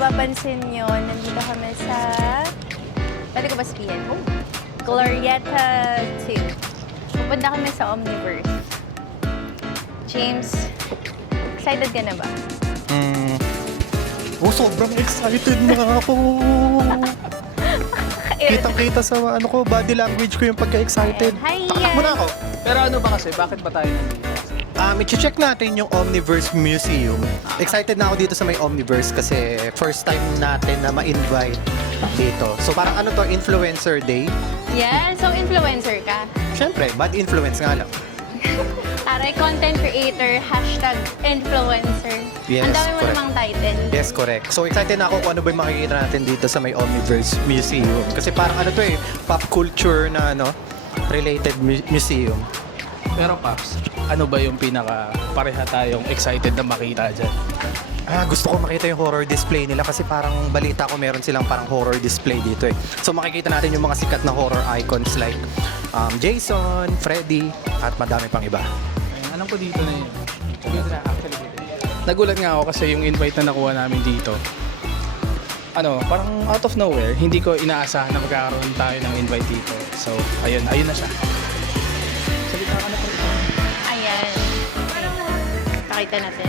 mapapansin nyo, nandito kami sa... Pwede ko ba sabihin? Glorieta 2. Pupunta kami sa Omniverse. James, excited ka na ba? Sobrang excited na ako. Kitang-kita sa body language ko yung pagka-excited. Hi, Takak mo na ako. Pero ano ba kasi? Bakit ba tayo nandito? I-check natin yung Omniverse Museum. Excited na ako dito sa may Omniverse kasi first time natin na ma-invite dito. So parang influencer day. Yeah, so influencer ka. Siyempre, bad influence nga lang. Aray, content creator, hashtag influencer. Yes, Ang dami mo correct. namang title. Yes, correct. So excited na ako kung ano ba yung makikita natin dito sa may Omniverse Museum. Kasi parang pop culture na related museum. Pero Paps, ano ba yung pareha tayong excited na makita dyan? Gusto ko makita yung horror display nila kasi parang balita ko meron silang parang horror display dito eh. So makikita natin yung mga sikat na horror icons like Jason, Freddy, at madami pang iba. Ayun, alam ko dito na yun. Dito na, actually dito. Nagulat nga ako kasi yung invite na nakuha namin dito, parang out of nowhere, hindi ko inaasahan na magkakaroon tayo ng invite dito. So, ayun na siya. Salita ka na po. Ayan. Pakita natin.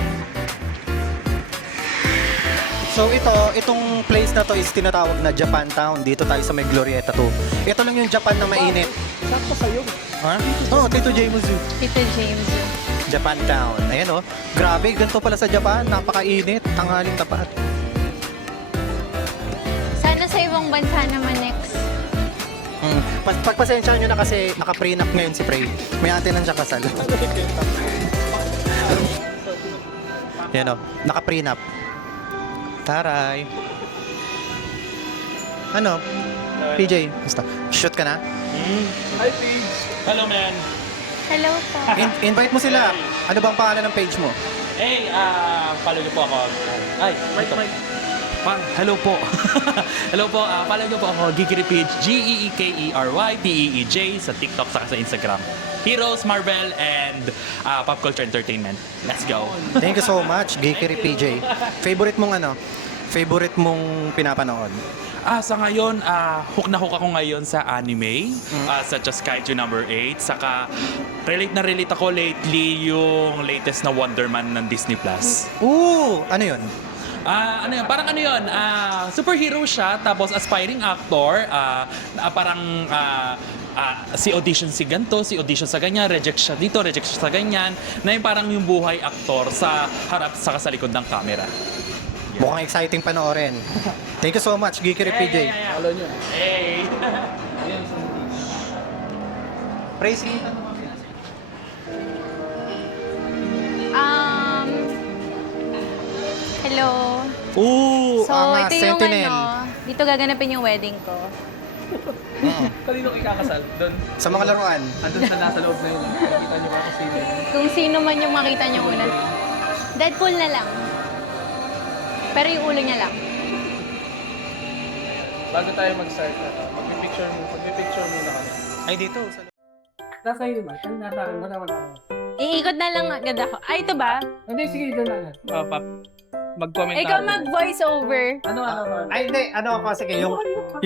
So itong place na to is tinatawag na Japantown. Dito tayo sa may Glorieta 2. Ito lang yung Japan na mainit. Sakto sa'yo. Ha? Oo, Tito James. Tito James. Japantown. Ayan Grabe, ganito pala sa Japan. Napakainit. Tanghaling tapat. Sana sa ibang bansa naman next. Pagpasensya nyo na kasi naka-prenup ngayon si Prey. May ate nang siya kasal. Yan naka-prenup. Taray. PJ, basta. Shoot ka na? Hi, Paige. Hello, man. Hello po. Invite mo sila. Ano bang pangalan ng page mo? Hey, follow niyo po ako. Ay, ito. Hello po. Hello po, follow niyo po ako, Geekery Page, GeeKeryPeej sa TikTok saka sa Instagram. Heroes, Marvel, and Pop Culture Entertainment. Let's go. Thank you so much, Geekery PJ. Favorite mong pinapanood? Sa ngayon, hook na hook ako ngayon sa anime, such as Kaiju number 8. Saka, relate ako lately yung latest na Wonder Man ng Disney+. Ooh! Ano yun? Superhero siya, tapos aspiring actor, si audition si ganto, si audition sa ganyan, reject siya dito, reject siya sa ganyan, na yung parang yung buhay aktor sa harap sa likod ng camera. Mukhang exciting panoorin. Thank you so much, Geekery PJ. Follow nyo. Hey! Praise Hello. Ooh! So, ang ito yung Sentinel. dito gaganapin yung wedding ko. Kanino ikakasal? Doon. Sa mga laruan. Andun sa nasa loob na yun. Nakikita nyo ba kasi yun? Kung sino man yung makita niyo una. Deadpool na lang. Pero yung ulo niya lang. Bago tayo mag-start na to, magpipicture muna kami. Ay, dito. Nasa iyo ba? Kaya natakin mo naman ako. Iikot na lang agad ako. Ay, ito ba? Hindi, sige, doon na. Pap, mag-comment Ikaw tayo. mag-voice over. Ano? Ay, hindi. Sige.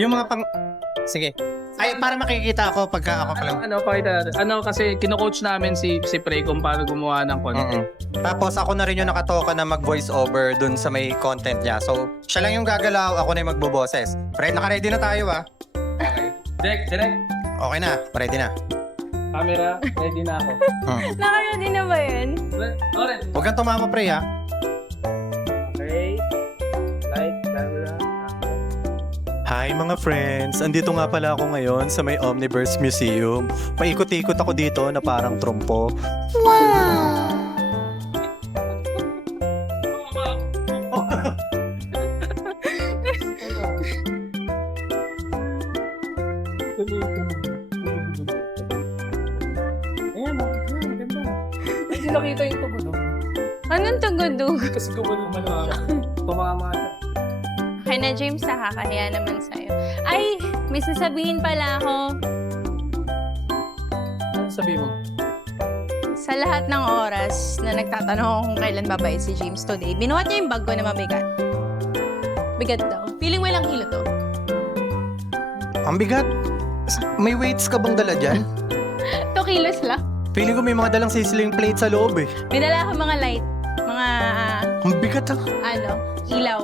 Yung mga pang... Sige. Ay, para makikita ako pagka ako ka lang. Pakita natin. Kasi kino-coach namin si Prey kung paano gumawa ng content. Tapos ako na rin yung nakatoka na mag-voice over dun sa may content niya. So, siya lang yung gagalaw, ako na yung magboboses. Fred, naka-ready na tayo Okay. Direct. Okay na, ready na. Camera, ready na ako. Naka-ready na ba yun? Alright. Huwag kang tumama, pre, ha? Okay. Light, camera, action. Hi mga friends! Andito nga pala ako ngayon sa may Omniverse Museum. Paikot-ikot ako dito na parang trumpo. Ayan, ganda. Hindi nakita yung tugulong. Anong tugudug? Kasi gumulong tumama siya. Kaya na James, nakakahiya naman sa'yo. Ay, may sasabihin pala ako. Ano sabi mo? Sa lahat ng oras na nagtatanong ako kung kailan babayad si James today, binuhat niya yung bag ko na mabigat. Bigat daw. Feeling mo ilang kilo to? Ang bigat. May weights ka bang dala dyan? 2 kilos lang. Feeling ko may mga dalang sizzling plate sa loob eh. May dala akong mga light. Mga, Ang bigat ah. ilaw.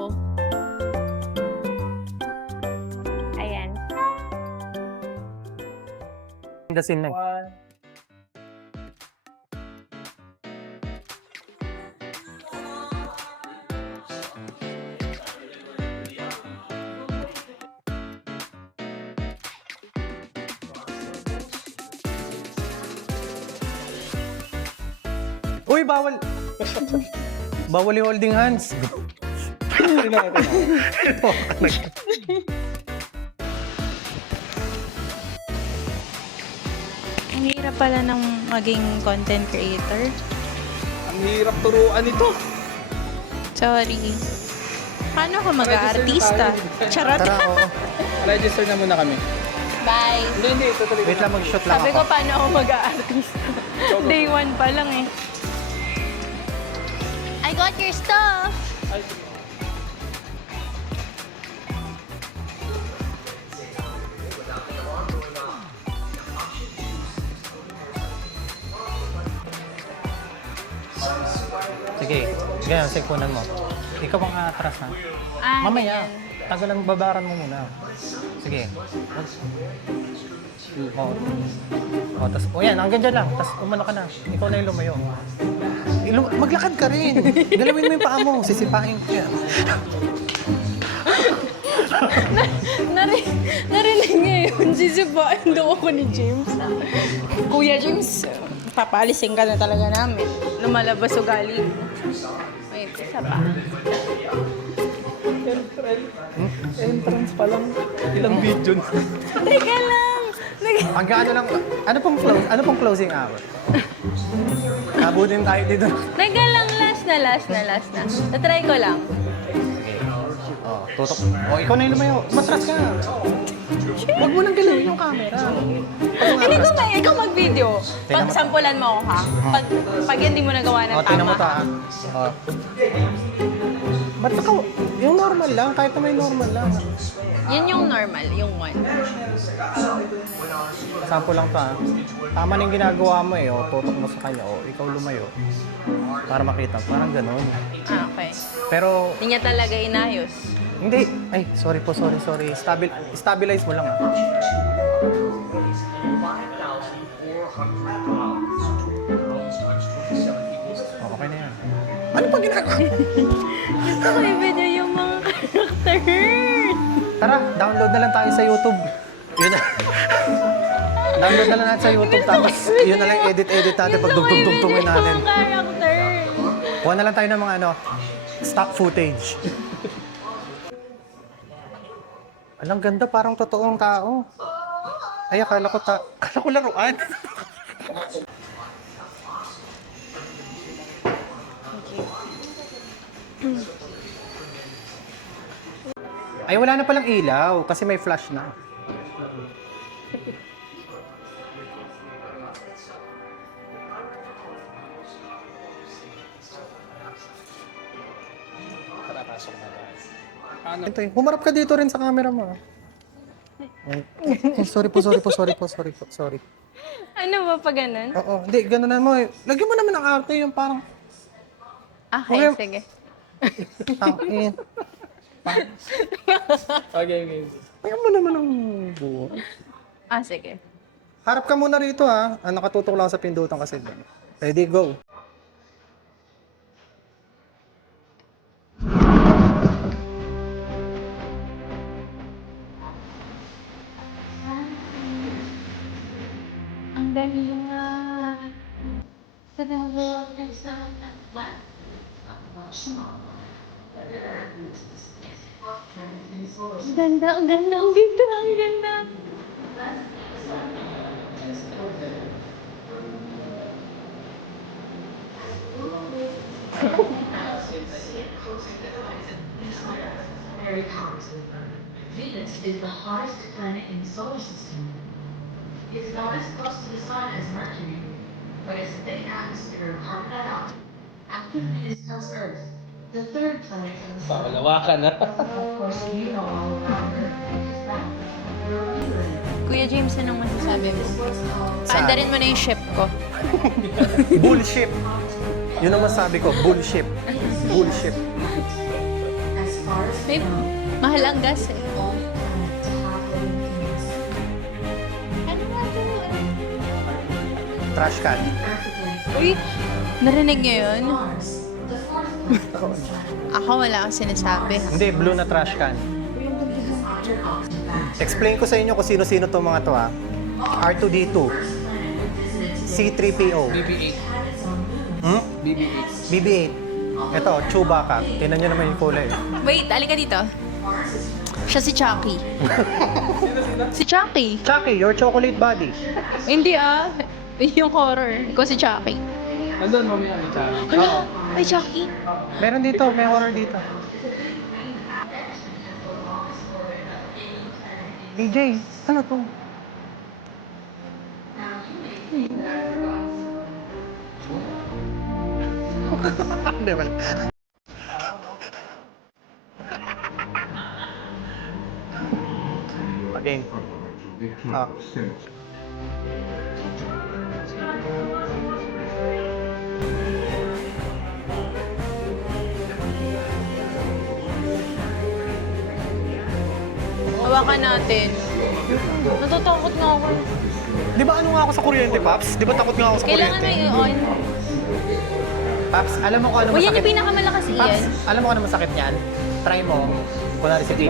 Ayan. Dasin na. Uy, bawal! Bawal yung holding hands. Ang hirap pala ng maging content creator. Ang hirap turuan ito. Sorry. Paano ako mag-aartista? Charot. Tara, oo. Register na muna kami. Bye. Hindi, tutuloy Wait lang, mag-shoot lang Sabi ako. ko, paano ako mag-aartista? Day 1 pa lang eh. I got your stuff! Sige, sige, sekunan mo. Ikaw ang atras na. Mamaya, ganyan. tagalan babaran mo muna. Sige. Tapos, yan, hanggang dyan lang. Tapos umano ka na. Ikaw na yung lumayo. Maglakad ka rin. Galawin mo yung paa mo. Sisipahin ko yan. Narinig niya yun. Sisipain daw ako ni James. Kuya James, papalisin ka na talaga namin. Lumalabas ugali mo. Wait, isa pa. Entrance pa lang. Ilang video na. Teka lang! Hanggang ano lang, ano pong closing hour? Nabutin tayo dito. Teka lang, last na. Natry ko lang. Oh, tutok. Oh, ikaw na yung lumayo. Matras ka. Huwag mo nang galawin yung camera. Hindi ko ba, ikaw mag-video. Tingnan mo. Sampulan mo ako ha. Pag hindi mo nagawa ng Oh, tingnan tama. mo to ah. Oh. Ba't ka, yung normal lang, kahit na may normal lang. Yun yung normal, yung 1. Sample lang to ah. Tama na yung ginagawa mo eh, oh. Tutok mo sa kanya, oh. Ikaw lumayo. Para makita, parang ganun. Ah, okay. Pero, Hindi niya talaga inayos. hindi. Ay, sorry. Stabilize mo lang ah. Oh, okay na yan. Ano pa ginagawa? Gusto ko i-video yung mga characters. Tara, download na lang tayo sa YouTube. Yun na. Download na lang natin sa YouTube, tapos yun na lang edit natin pag dugtong-dugtungin natin. Yung characters. Kuha na lang tayo ng mga stock footage. Alang ganda, parang totoong tao. Ay, akala ko laruan. Ay, wala na palang ilaw kasi may flash na. Tara, pasok na tayo. Ano? Ito, humarap ka dito rin sa camera mo. Ay, sorry po. Ano ba pa ganun? Oo, hindi, gano'n na mo. Lagyan mo naman ng arte yung parang Okay, Okay. sige. tangin. Okay, okay. Lagyan mo naman ng buo. Ah, sige. Harap ka muna rito ha. Nakatutok lang sa pindutan kasi. Ready, go. Ang dami nga. Ang ganda ang dito, ang ganda. Very hot. Venus is the hottest planet in the solar system. It's not as close to the sun as Mercury, but its thick atmosphere of carbon dioxide active as Earth. The third planet in the sun. Pangalawakan na. Of course, you know all about it. Because that you're reeling. Kuya James, anong masasabi mo? This was called Saan? Paandarin mo na yung ship ko. Bullshit. Yun ang masabi ko, bullshit. Bullshit. as far as Babe, mahal ang gas eh. all planet to have living beings. Ano nga to? Trash can. Earth blank. Uy, narinig niyo yun? Mars, the fourth planet in the sun. Ako wala akong sinasabi. Hindi, blue na trash can. Iron oxide. Explain ko sa inyo kung sino-sino itong mga to ha. R2-D2, C-3PO, BB-8. hmm? BB-8. BB-8. Ito, Chewbacca. Tingnan nyo naman yung kulay. Wait, alika dito. Siya si Chucky. Si Chucky. Chucky, your chocolate body. Hindi ah. Yung horror. Ikaw si Chucky. Nandun mamaya may tsaka. Oo. Ay, Chucky. Meron dito, may horror dito. DJ, ano to? Hindi ba? Again. Ah. Hawakan natin. Natatakot nga ako. Di ba ano nga ako sa kuryente, Paps? Di ba takot nga ako sa Kailangan kuryente? na i-on. Paps, alam mo kung ano O yan masakit? yung pinakamalakas Paps, iyan. alam mo kung ano masakit niyan? Try mo. Kunwari si PJ.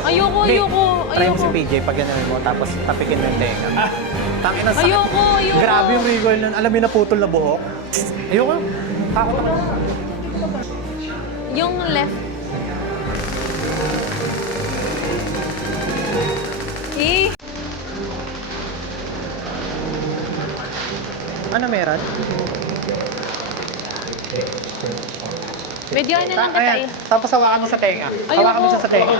Ayoko, Hindi, ayoko, try mo si ayoko. PJ pag gano'n mo, tapos tapikin mo yung tenga. Tangina sakit. Ayoko, ayoko. Grabe yung recoil nun. Alam mo yung naputol na buhok? Ayoko. Takot ako. Yung left. Eh, Ano meron? medyo ano lang kita Ayan. eh. Tapos hawakan mo sa tenga. Hawakan mo siya sa tenga.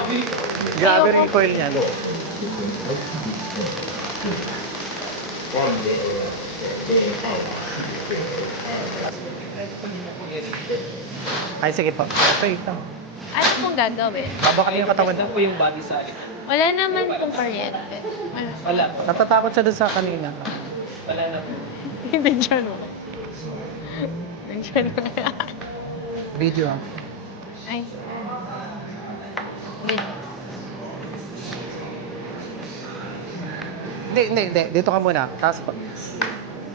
Grabe Ayoko. recoil niyan. Ay, sige po. Okay, ito. Ano pong gagawin? Babakan yung katawan. Ito po yung body side. Wala naman pong kuryente. Wala. Wala. Natatakot siya doon sa kanina. Wala na po. Hindi dyan o. Nandiyan o. Video ah. Ay. Ganyan. Hindi. Dito ka muna. Tapos,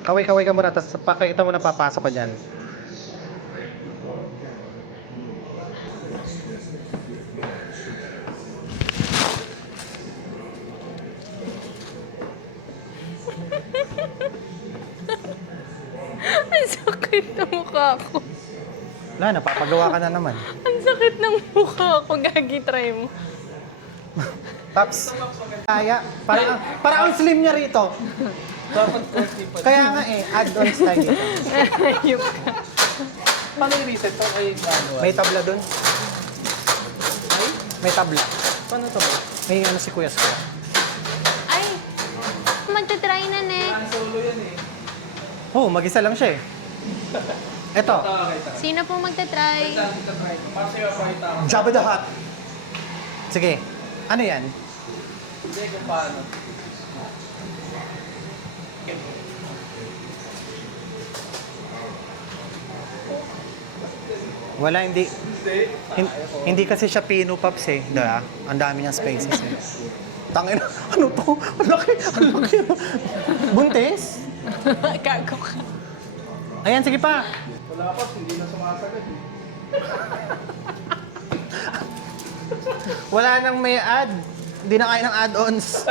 kaway-kaway ka muna. Tapos, pakita mo na papasok ka dyan. Ang sakit ng mukha ko. Wala, napapagawa ka na naman. Ang sakit ng mukha ko. Gagi, try mo. Paps, kaya. Parang ang slim niya rito. Kaya nga eh, add-ons tayo dito. Ayok ka. Paano i-reset to? Ay, gano'n. May tabla doon. May tabla. Paano to ba? May ano si Kuya Square. Ay, magta-try na next. Solo yan eh. Oh, mag-isa lang siya eh. Eto, Sino pong magta-try? Paano sa'yo pakita ako? Jabba the Hutt. Sige, ano yan? Hindi kung paano. Wala, hindi kasi siya Pino Pops eh. Diba? Ang dami niyang spaces eh. Tangina, ano to? Ang laki, ang laki. Buntis? Gago ka. Ayan, sige pa. Wala pa, hindi na sumasagot eh. Wala nang may ad. Hindi na kaya ng add-ons.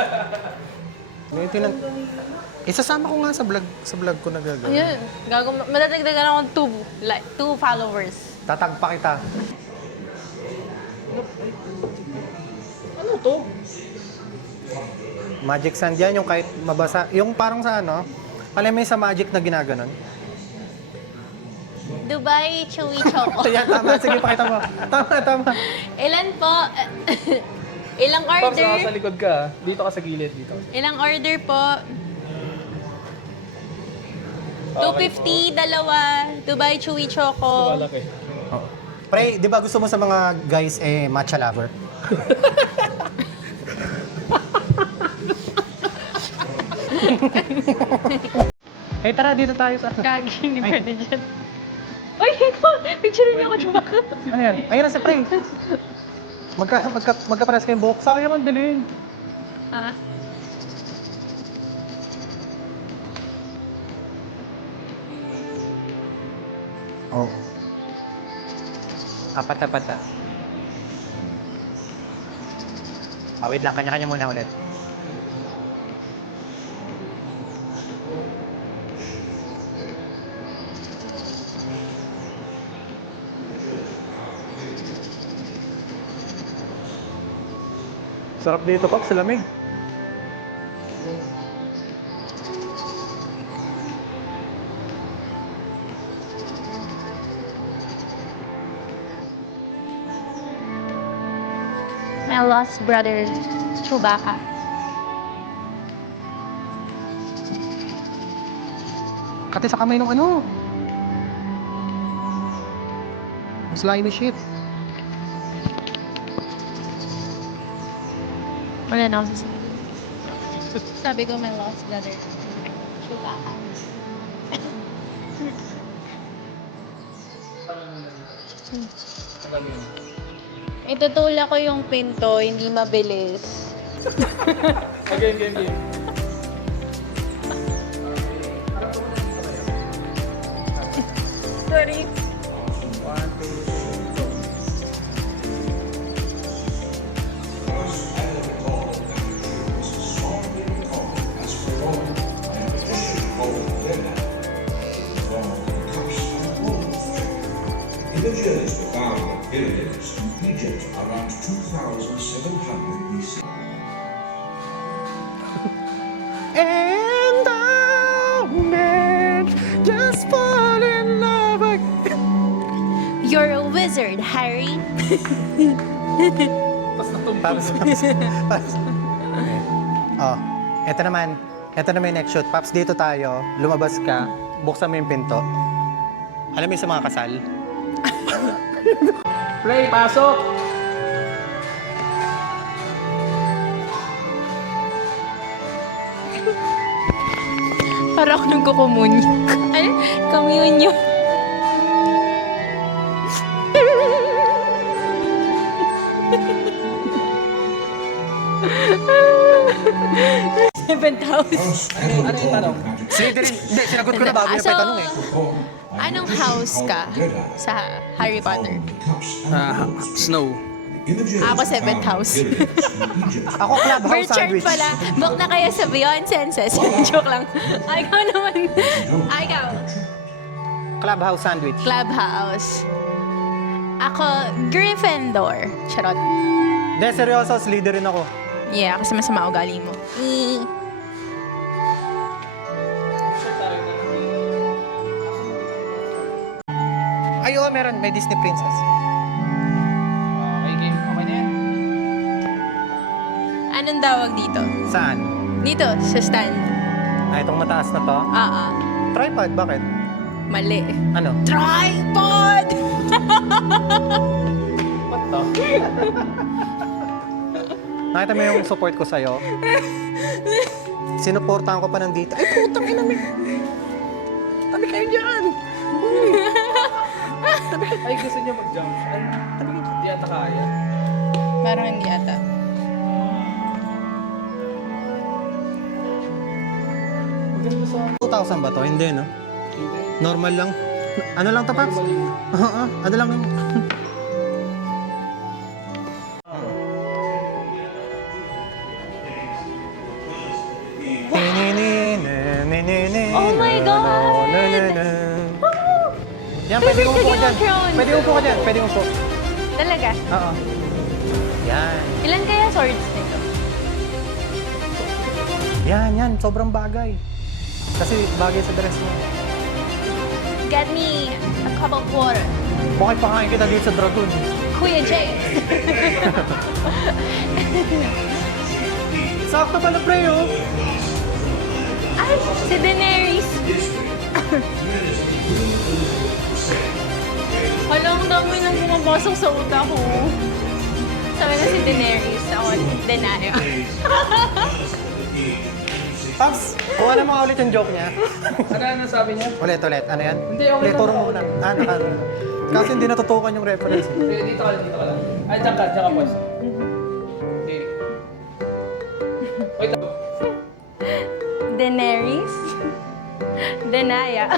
Ganito lang. Isasama ko nga sa vlog ko na gagawin. Ayun. Gago. Madadagdagan akong 2 followers. Tatagpa kita. Ano to? Magic sand yan, yung kahit mabasa. Yung parang sa ano, alam mo yung sa magic na ginaganon. Dubai Chewy Choco. Yan, tama. Sige, pakita mo. Tama. Ilan po? Ilang Pops, nasa order? likod ka. Dito ka sa gilid dito. Ilang order po? 250, dalawa. Dubai Chewy Choco. Malaki. Oh. Pre, di ba gusto mo sa mga guys matcha lover? Tara, dito tayo sa... Gagi, hindi pwede dyan. Uy, ito! Picture niyo ako dyan. Ano yan? Ayun na sa pre. Magkaparas kayong buhok. Sa akin naman bilhin. Ah. Oo. Apat. Wait lang, kanya-kanya muna ulit. Sarap dito, Pop, sa lamig. My lost brother, Chewbacca. Kati sa kamay ng ano. Slimy shit. Wala na ako sasabihin. Sabi ko, my lost brother, Chewbacca. Itutula ko yung pinto, hindi mabilis. Game. Sorry. Images were found in pyramids in Egypt around 2700 BC. And I'm meant just fall in love again. You're a wizard, Harry. Paps. Oh, eto naman yung next shoot. Paps, dito tayo. Lumabas ka. Buksan mo yung pinto. Alam mo yung sa mga kasal? Play, pasok! Para ako nagkukumunyo. Ano? Communion. Seventh house. Ano yung tanong? Slytherin. Hindi, sinagot ko na bago yung tanong eh. Anong house ka sa Harry Potter? Snow. Ako, seventh house. Ako, clubhouse Birth chart sandwich. pala. Book na kayo sa Beyond Senses. Joke lang. Ay, ikaw naman. Ay, ikaw. Clubhouse sandwich. Clubhouse. Ako, Gryffindor. Charot. Hindi, seryoso, Slytherin ako. Yeah, kasi masama ugali mo. Ay, oo, meron. May Disney princess. Okay, game. Okay na yan. Anong tawag dito? Saan? Dito, sa stand. Ay, itong mataas na to. Tripod, bakit? Mali. Ano? Tripod! What the? Nakita mo yung support ko sa'yo? Sinuportahan ko pa nandito. Ay, putang ina mo. Tabi kayo dyan. Ay, gusto niya mag-jump. Ay, di ata kaya. Parang hindi ata. Maganda sa... 2,000 ba to? Hindi, no? Hindi. Normal lang. Ano lang to, Paps? Oo, ano lang yung... Oh my God! Yan, pwede mo po ka dyan. Game of Thrones. Pwede mo po ka dyan. Pwede mo po. Talaga? Oo. Yan. Ilan kaya swords nito? Yan. Sobrang bagay. Kasi bagay sa dress mo. Get me a cup of water. Bakit pakain kita dito sa Dragon? Kuya Jay. Sakto pala, pre, oh. Ay, si Daenerys. Hala, ang dami nang pumapasok sa utak ko. Sabi na si Daenerys, ako Denaya. Paps, kuha na mga ulit yung joke niya. Ano sabi niya? Ulit. Ano yan? Hindi, okay lang. Turo mo muna. Kasi hindi natutukan yung reference. Dito ka lang. Ay, dyan ka, boss. Okay. Wait. Daenerys? Denaya.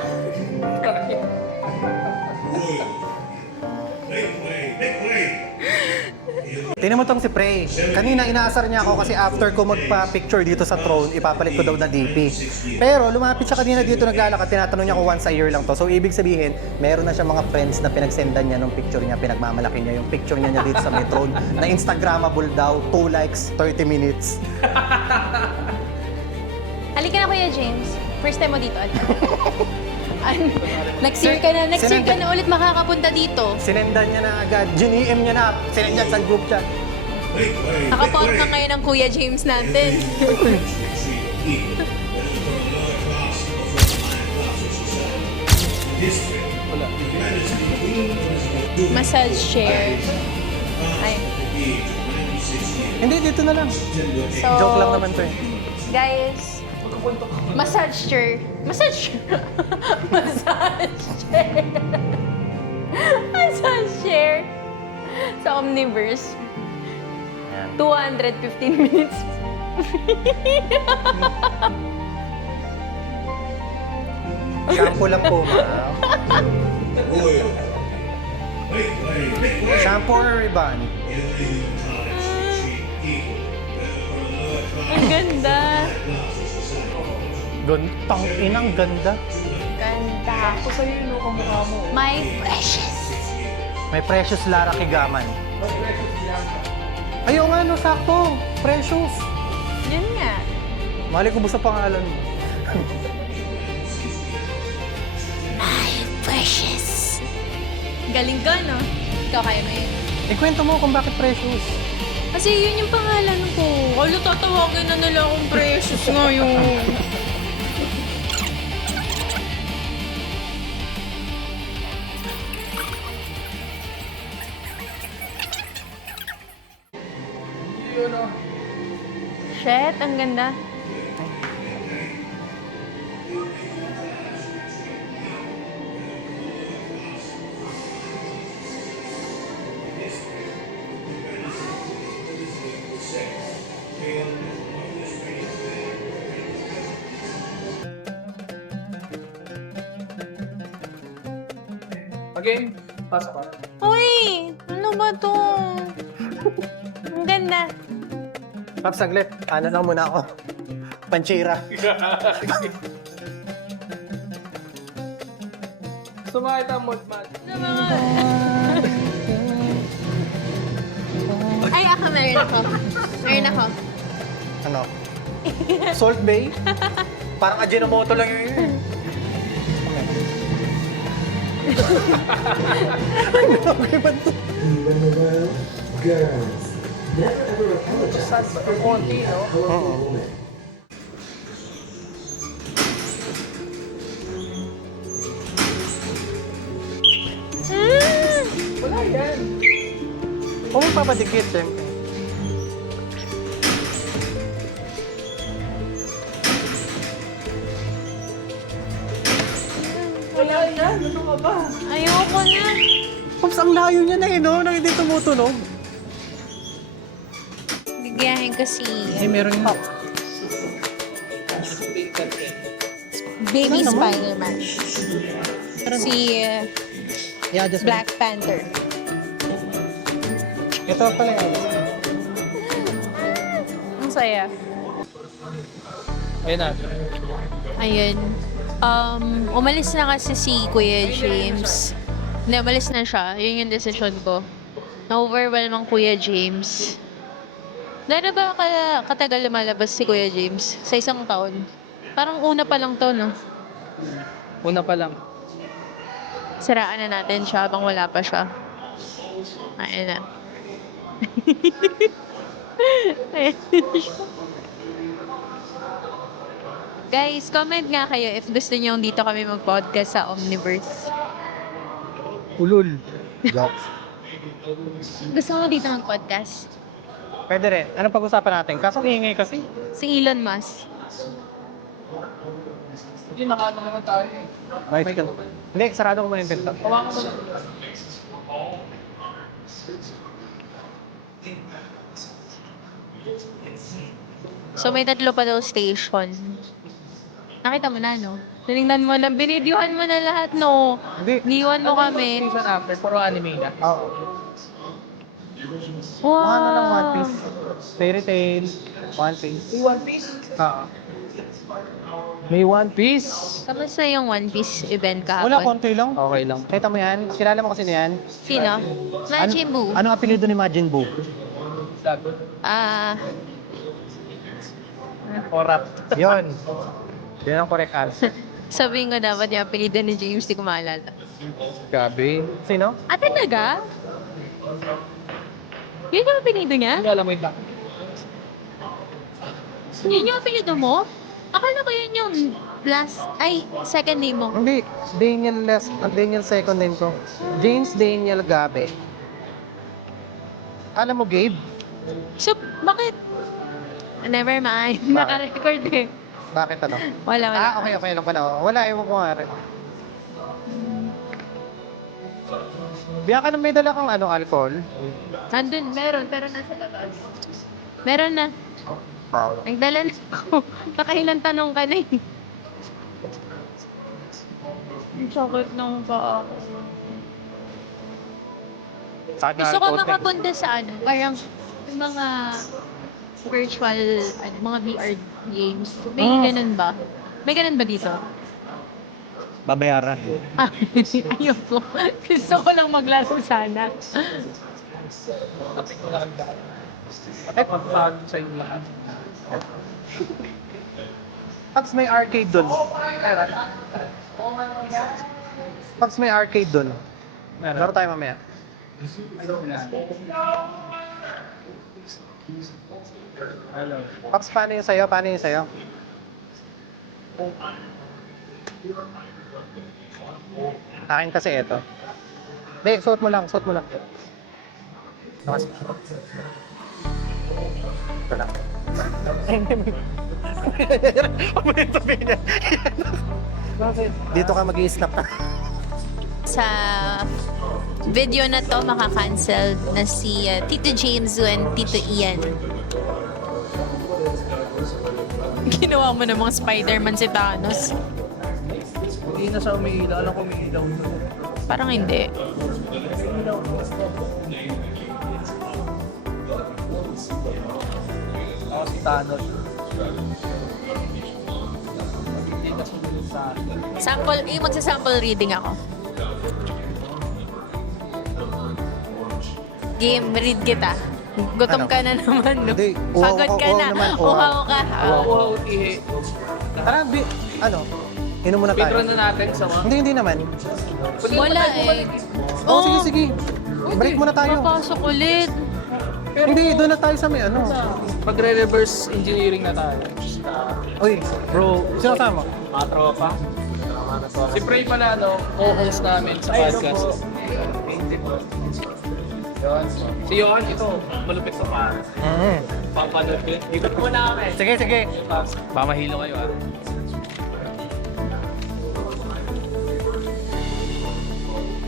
Tingnan mo tong si Prey. Kanina inaasar niya ako kasi after ko magpa-picture dito sa throne, ipapalit ko daw na DP. Pero lumapit siya kanina dito naglalakad, tinatanong niya kung once a year lang to. So ibig sabihin, meron na siya mga friends na pinagsendan niya ng picture niya, pinagmamalaki niya yung picture niya dito sa may throne na Instagrammable daw, 2 likes, 30 minutes. Halika na, Kuya James. First time mo dito, Next year ka na ulit makakapunta dito. Sinendan niya na agad, GNM niya na, sinendan sa group chat. Nakapout na ngayon ng Kuya James natin. Massage chair. Ay. Hindi, dito na lang. So, Joke lang naman to eh. guys, massage chair. Massage chair. Massage chair. Massage chair. Sa Omniverse. 215 minutes. Shampoo lang po, ma'am. Shampoo or ribbon? Ang ganda. Tang inang ganda. Ganda. Ako sa'yo yung kamukha mo. My precious. May Precious Lara Kigaman. Ayaw nga, no, sakto. Precious. Yun nga. Mali ko ba sa pangalan mo? My precious. Galing ka, no? Ikaw kaya mo yun. Ikwento mo kung bakit Precious. Kasi yun yung pangalan ko. Kalo tatawagin na nila akong precious ngayon. Shit, ang ganda. Again, pasok ka. Uy! Ano ba to? Ang ganda. Paps, saglit. Ano lang muna ako. Panchira. Sumakit ang mood, man. Ay, ako meron ako. Meron ako. Ano? Salt Bay? Parang Ajinomoto lang yun. Okay ba ito? Girls, never ever apologize for being a powerful woman. Wala yan. Kung may papadikit, siyempre. Wala yan. Ano ka ba? Ayoko na. Paps, ang layo niya na no? Nang hindi tumutunog. Gigiyahin ko si meron yung... Baby Spider-Man. Si Yeah, just... Black Panther. Ito pala yun. Ang saya. Ayun na. Ayun. Umalis na kasi si Kuya James. Hindi, umalis na siya. Yun yung decision ko. Na-overwhelm ang Kuya James. Dahil ba katagal lumalabas si Kuya James? Sa isang taon? Parang una pa lang to, no? Una pa lang. Siraan na natin siya habang wala pa siya. Ayun na. Ayun siya. Guys, comment nga kayo if gusto niyo dito kami mag-podcast sa Omniverse. Ulul. Joke. Gusto mo dito mag-podcast? Pwede rin. Anong pag-usapan natin? Kaso ingay kasi. Si Elon Musk. Hindi, nakaano naman tayo eh. Right. Hindi, sarado ko muna yung pinto. Hawakan mo lang. So may tatlo pa daw station. Nakita mo na, no? Tinignan mo na, binidyohan mo na lahat, no? Hindi. Niwan mo kami. Season after, puro anime na. Oo. Wow! Ano lang One Piece. Fairy Tail. One Piece. May One Piece? Oo. May One Piece. Kamusta yung One Piece event Wala, kahapon? konti lang. Okay lang. Kita mo yan? Kilala mo kasi niyan? Sino? Majin Buu. Anong apelido ni Majin Buu? Sagot. Ah, Korap. Yun. Yun ang correct answer. sabihin ko dapat yung apelido ni James, di ko maalala. Gabi. Sino? Ah, talaga? Yun yung apelido niya? Hindi alam mo yung bakit. Yun yung apelido mo? Akala ko yun yung second name mo. Hindi. Daniel second name ko. James Daniel Gabe. Alam mo, Gabe? So, bakit? Never mind. Naka-record eh. Bakit ano? Wala. Okay lang pala. Wala, ewan ko nga rin. Biyak ka na may dala kang alcohol? Nandun, meron, pero nasa labas. Meron na. Nagdala na ako. Nakailang tanong ka na eh. Ang sakit ng paa ko. Gusto ko makapunta sa parang yung mga virtual, mga VR games. May ganun ba? May ganun ba dito? Babayaran. Ayoko. Gusto ko lang maglaro sana. Tapos ko lang dahil. Bakit magpapagod sa inyo lahat? Pags may arcade dun. Pags may arcade dun. Laro tayo mamaya. Hello. Pags, paano yung sayo? Paano yung sayo? Akin kasi ito. Hindi, suot mo lang. Ito lang. Dito ka mag-i-snap na. Sa video na to, makakancel na si Tito James and Tito Ian. Ginawa mo namang Spider-Man si Thanos. Hindi na siya umiilaw. Alam ko umiilaw. Parang hindi. Ako si Thanos. Hindi na sumunod sa akin. Magsa-sample reading ako. Game, read kita. Gutom Ano? ka na naman, no? Hindi, uhaw Pagod ako, ka uhaw na. naman, uhaw. Uhaw ka. Wow, ihi. Tara, inom muna tayo. Speedrun na natin sa mga. Hindi naman. Wala eh. Oh, sige. Break muna tayo. Papasok ulit. Hindi, doon na tayo sa may Magre-reverse engineering na tayo. Uy, bro, sino kasama? Mga tropa. Si Prey pala, co-host namin sa podcast. Yun. Si Johan, ito, malupit sa pa. Papanood ko. Ikot mo na kami. Sige. Pamahilo kayo ah.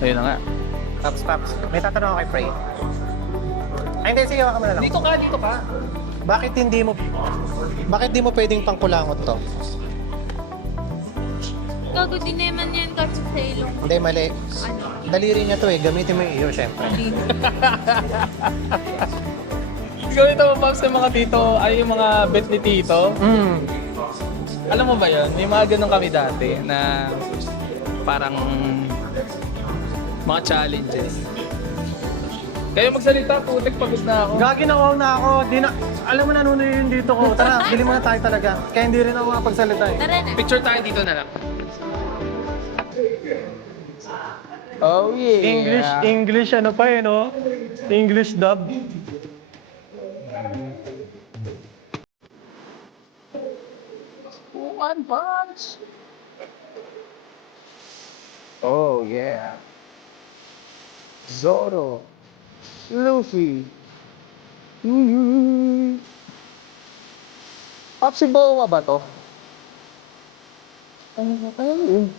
Ayun na nga. Paps. May tatanong ako kay Prey. Ay, hindi, sige, waka mo na lang. Dito ka. Bakit di mo pwedeng pangkulangot to? Gago din naman yan kasi sa ilong. Hindi, mali. Daliri niya to gamitin mo yung iyo, syempre. Ikaw ito, Pops, yung mga tito, ay yung mga bet ni tito. Alam mo ba yun? May mga ganun kami dati na parang mga challenges. Kayo magsalita, putik, pagod na ako. Gagi na na ako. Alam mo na yun dito ko. Tara, bili muna tayo talaga. Kaya hindi rin ako makapagsalita eh. Tara na. Picture tayo dito na lang. Oh yeah. English ano pa no? English dub. One punch. Oh yeah. Zoro. Luffy. Pops, si Boa ba to? Ano?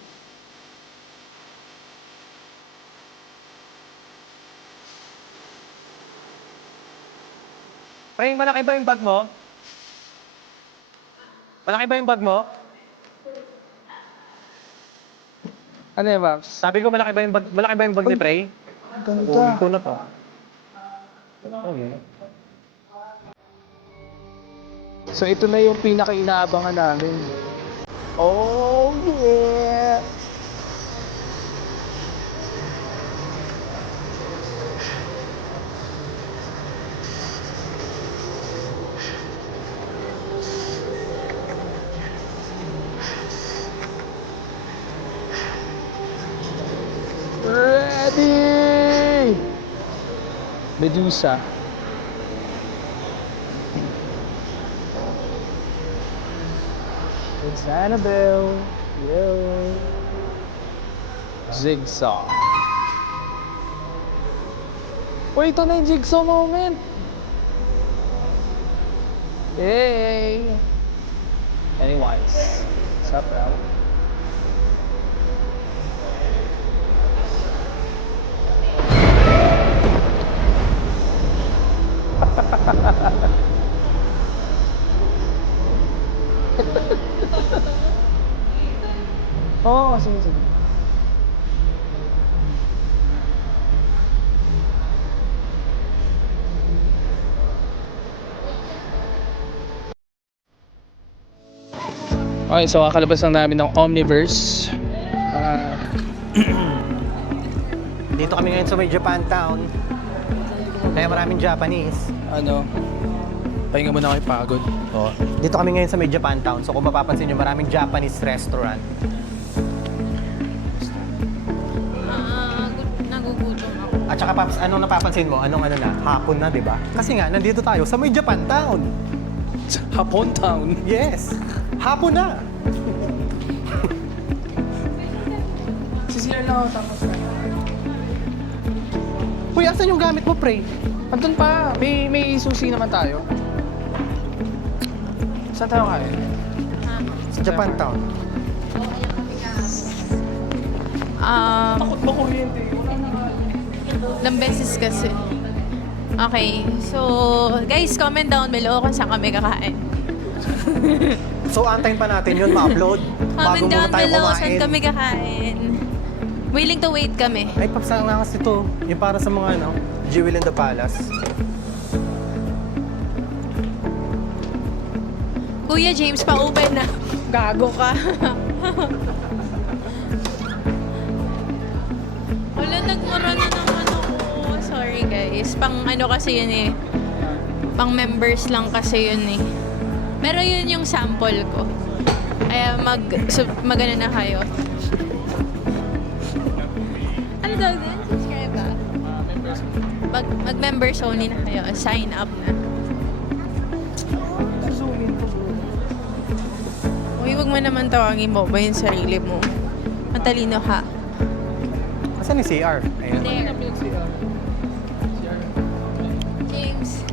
Pre, malaki ba yung bag mo? Malaki ba yung bag mo? Ano yan, Pops? Sabi ko malaki ba yung bag ni Prey? Ganda. Ito na to. So ito na yung pinaka-inaabangan namin. Oh yeah! Ready! Medusa. It's Annabelle. Yo. Jigsaw. Wait, ito na yung Jigsaw moment. Yay! Anyways, what's up, bro? Oo, sige, sige. Okay, so kakalabas lang namin ng Omniverse. Dito kami ngayon sa may Japantown. Kaya maraming Japanese. Pahinga muna kayo pagod. Oh. Dito kami ngayon sa may Japantown. So kung mapapansin nyo, maraming Japanese restaurant. Nagugutom ako. At saka Paps, anong napapansin mo? Anong na? Hapon na, di ba? Kasi nga, nandito tayo sa may Japantown. Hapon Town. Yes! Hapon na! Sisira lang ako tapos na. Uy, asan yung gamit mo, Pre? Andun pa, may sushi naman tayo. Saan tayo kain? Sa Japantown. Takot ba kuryente? Ilang beses kasi. Okay, so guys, comment down below kung saan kami kakain. So, antayin pa natin yun ma-upload. Comment bago down muna tayo below kumain. saan kami kakain. Willing to wait kami. Ay, Paps, ang langas ito. Yung para sa mga, Jewel in the Palace. Kuya James, pa-open na. Gago ka. Wala, nagmura na naman ako. Sorry guys. Pang ano kasi yun eh. Pang members lang kasi yun eh. Pero yun yung sample ko. Kaya mag-ano na kayo. Ano tawag din? Subscribe ba? Mag-members only na kayo. Sign up na. Uy, huwag mo naman tawagin mo ba yung sarili mo. Matalino ka. Asan yung CR? Ayun. There. James.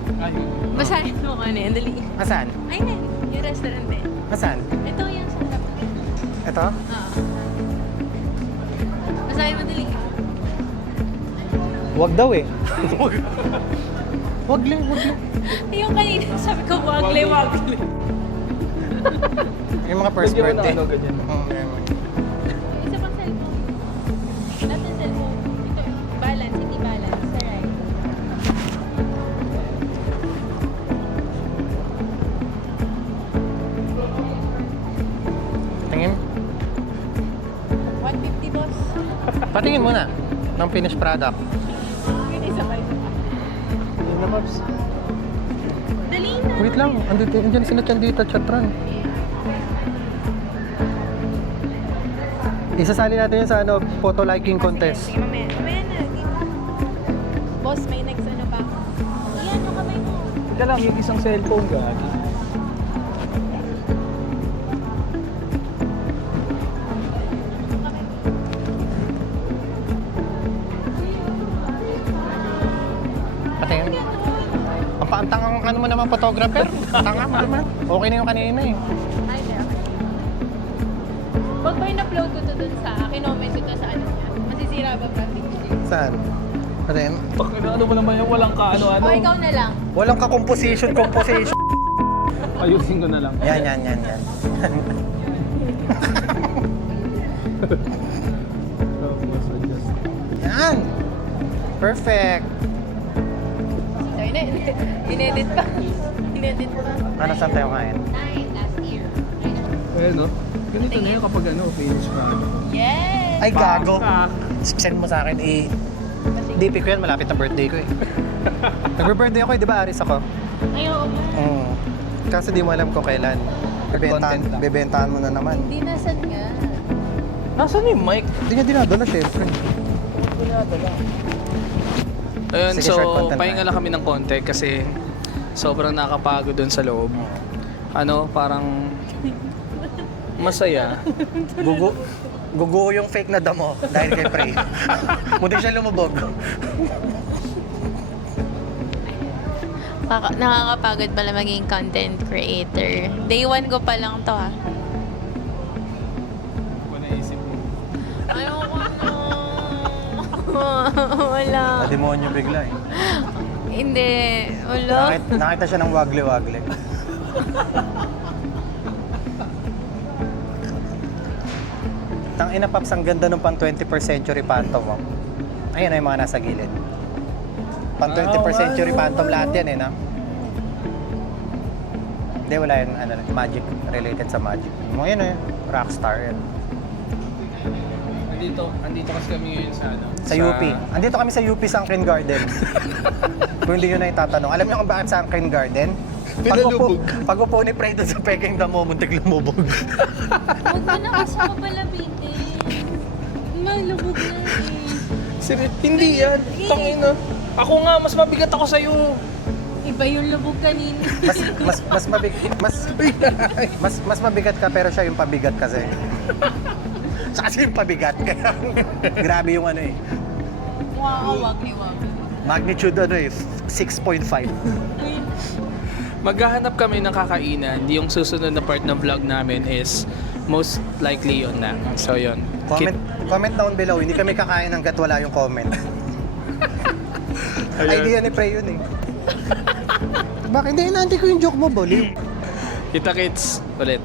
Basahin mo ka na. Dali. Asan? Ayun. Yung restaurant eh. Asan? Ito yung sa harap. Ito? Oo. Basahin mo dali. Wag daw eh. Wag lang. Yung kanina sabi ko, wagle. Yung mga first Ganyan birthday. na, ganyan. Isa pang cellphone. Natin cellphone. Ito, balance, hindi balance. Sa right. Tingin. 150 boss. Patingin muna ng finished product. Hindi sabay. Yun na, Pops. Dali na. Wait lang. Andyan sila Chandita Chatran. Isasali natin yun sa photo liking contest. Sige, mamaya. Mamaya na. Boss, may next ano pa? Iyan, yung kamay mo. Teka lang, yung isang cellphone gagi. Ang tangang ano mo naman, photographer. Tanga mo naman. Okay na yung kanina eh. Ay, there. Pag ba in-upload ko to dun sa, kinoment ko to sa ano niya, masisira ba ba picture? Saan? Ren? Ano ba naman yung walang ka-ano-ano? O ikaw na lang. Walang ka-composition. Ayusin ko na lang. Yan. Yan! Perfect! So, inedit pa. Inedit pa. Ano, saan tayo kain? Last year. Ayun, no? Ganito na yun kapag finish ka. Yes! Ay, gago! Send mo sa akin, DP ko yan, malapit na birthday ko eh. Nagbe-birthday ako eh, di ba Aris ako? Ay, oo nga. Kaso di mo alam kung kailan. Bebentahan mo na naman. Hindi nasan nga. Nasaan yung mic? Hindi niya dinadala, syempre. Ayun, Sige, short so content pahinga tayo. lang kami ng konti kasi sobrang nakakapagod doon sa loob. Ano, parang masaya. Gugo yung fake na damo dahil kay Prey. Munti siya lumubog. Nakakapagod pala maging content creator. Day 1 ko pa lang to ha. Kung naisip mo. Ayoko na. Wala. Demonyo bigla eh. Hindi. Wala. Nakita siya ng wagle-wagle. Tangina Paps, ang ganda nung pang 21st century Phantom mo. Ayun na yung mga nasa gilid. Pang 21st century Phantom lahat yan eh, no? Hindi, wala yun, magic, related sa magic. Mo yun eh, rockstar yan. Andito kasi kami ngayon sa ano? Sa UP. Andito kami sa UP Sunken Garden. Kung hindi nyo na itatanong. Alam niyo kung bakit Sunken Garden? Pag-upo ni Prey doon sa peking damo, muntik lumubog. Huwag ka na kasi ako palapitin. Malubog na eh. Hindi yan. Tangina. Ako nga, mas mabigat ako sa'yo. Iba yung lubog kanina. Mas mabigat ka pero siya yung pabigat kasi. Siya kasi yung pabigat. Kaya grabe yung ano eh. Wag. Magnitude ano eh, 6.5. Maghahanap kami ng kakainan. Yung susunod na part ng vlog namin is most likely yun na. So yun. Comment down below. Hindi kami kakain hanggat wala yung comment. Idea ni Prey yun eh. Bakit hindi inaanti ko yung joke mo, Boli? Kita kits ulit.